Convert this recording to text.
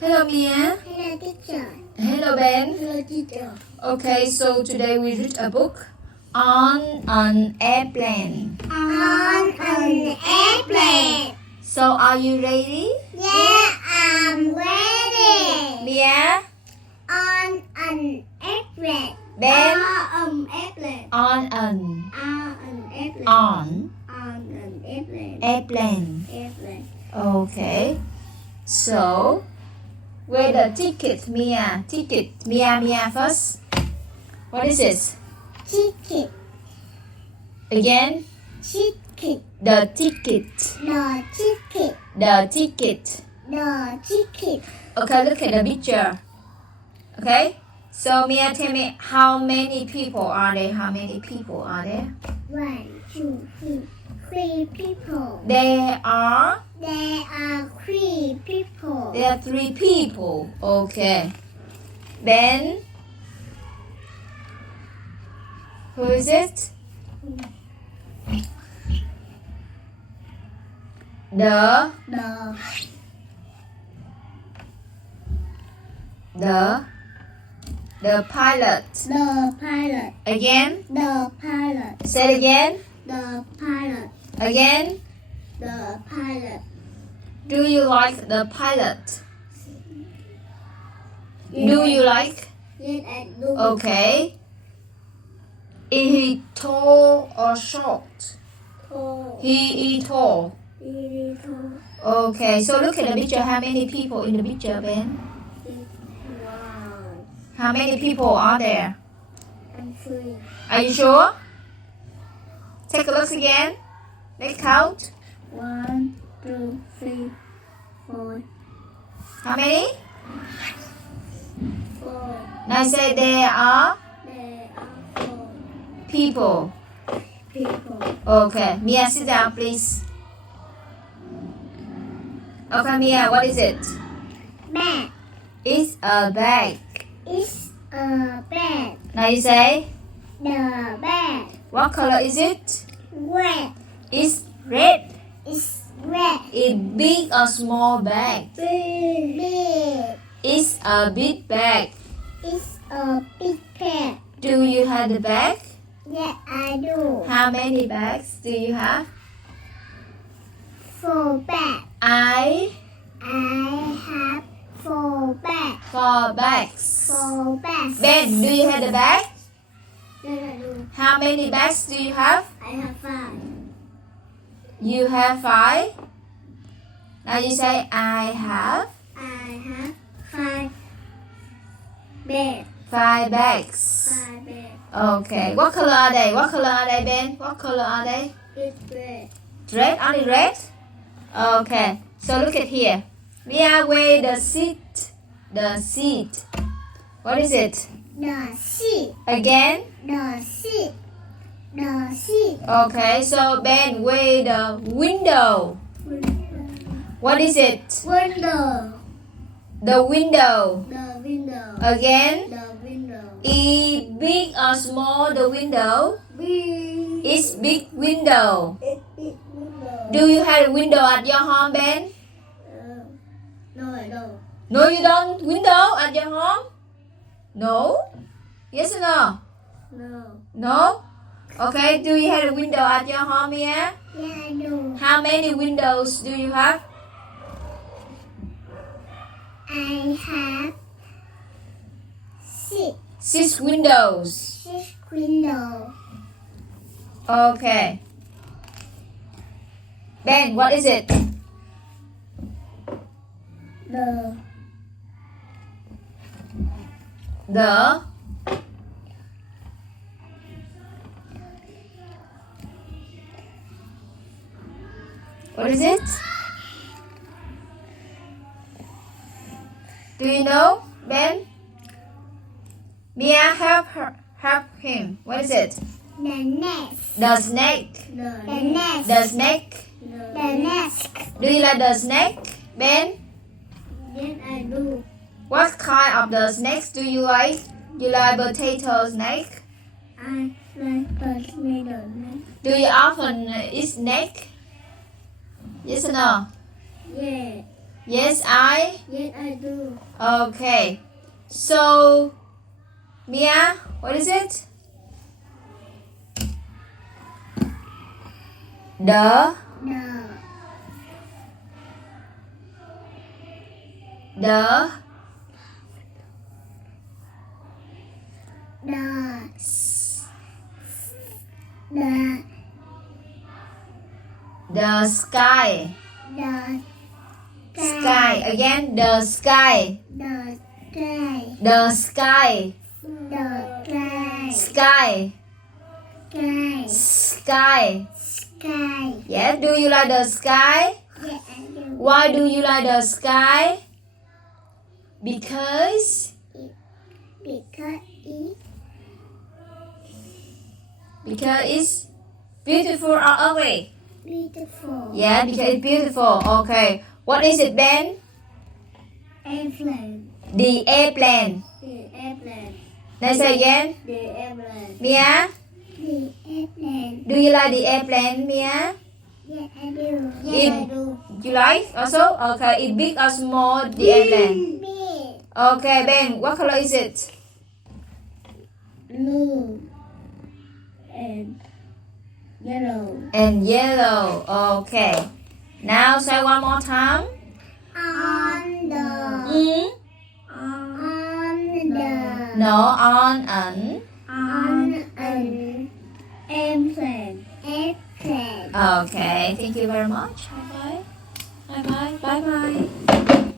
Hello Mia. Hello teacher. Hello Ben. Hello teacher. Okay, so today we read a book on an airplane. On an airplane. So are you ready? Yeah, I'm ready. Mia? On an airplane. Ben? Airplane. On an airplane. on On an airplane. airplane. Airplane. Okay. So where the ticket, Mia? Ticket. Mia first. What is this? Ticket. Again? Ticket. The ticket. The ticket. The ticket. The ticket. Okay, look at the picture. Okay? So Mia, tell me how many people are there? How many people are there? 1, 2, 3 people. There are There are 3 people. 3 people. Okay. Then who is it? The pilot. The pilot. Again? The pilot. Say it again. The pilot. Again. The pilot. Do you like the pilot? Yes, Do you like? Yes, I do. Okay. Is he tall or short? Oh, He is tall. really tall. Okay, so look at the picture. How many people in the picture, Ben? Wow. How many people are there? I'm free. Are you sure? Take a look again. Let's count. 1, 2, 3, 4. How many? 4. Now say there are There are 4 people. people. Okay, Mia, sit down, please. Okay, Mia, what is it? Bag. It's a bag. It's a bag. Now you say, The bag. what color is it? Red. It's red. It's red. It's big or small bag? Big. It's a big bag. It's a big bag. Do you have the bag? Yeah, I do. How many bags do you have? 4 bags. I I have 4 bags. 4 bags. 4 bags. Ben, do you have the bag? Yes, I do. How many bags do you have? I have 5. You have 5. Now you say I have I have 5 bags. 5 bags. 5 bags. Okay. What color are they? What color are they, Ben? What color are they? It's red. Red? Only red? Okay. So look at here. Mia, where the seat? The seat. What is it? The seat. Again? The seat. The seat. Okay. So Ben, where the window? What is it? Window. The window. The window. Again? The window. Is big or small the window? Big. It's big window. It's big window. Do you have a window at your home, Ben? No, I don't. No, you don't. Window at your home? No? Yes or no? No. No? Okay, do you have a window at your home, yeah? Yeah, I do. How many windows do you have? I have 6. 6 windows. 6 windows. Okay. Ben, what is it? The What is it? Do you know, Ben? Mia, help him. What is it? The nest. The snake. The nest. The snake. The nest. Do you like the snake, Ben? Yes, I do. What kind of the snakes do you like? You like potato snake? I like the tomato nest. Do you often eat snake? Yes or no? Yeah. Yes, I. Yes, I do. Okay. So, Mia, what is it? The. The. The sky. The Sky. Again, the sky. The sky. The sky. The sky. Sky. Sky. Sky. Sky. Yes, do you like the sky? Yes, I do. Why do you like the sky? Because it's beautiful or ugly? Beautiful. Yeah, because it's beautiful. Okay. What is it, Ben? Airplane. The airplane. The airplane. Let's say again. The airplane. Mia, The airplane. do you like the airplane, Mia? Yes, I do. It- Yes, I do. You like also? Okay. It big or small, the airplane? Big. Okay, Ben. What color is it? Blue. And yellow. And yellow. Okay. Now say one more time. On the. Mm? On the. No, on an. On an airplane. Airplane. Okay. Thank you very much. Bye bye. Bye bye. Bye bye.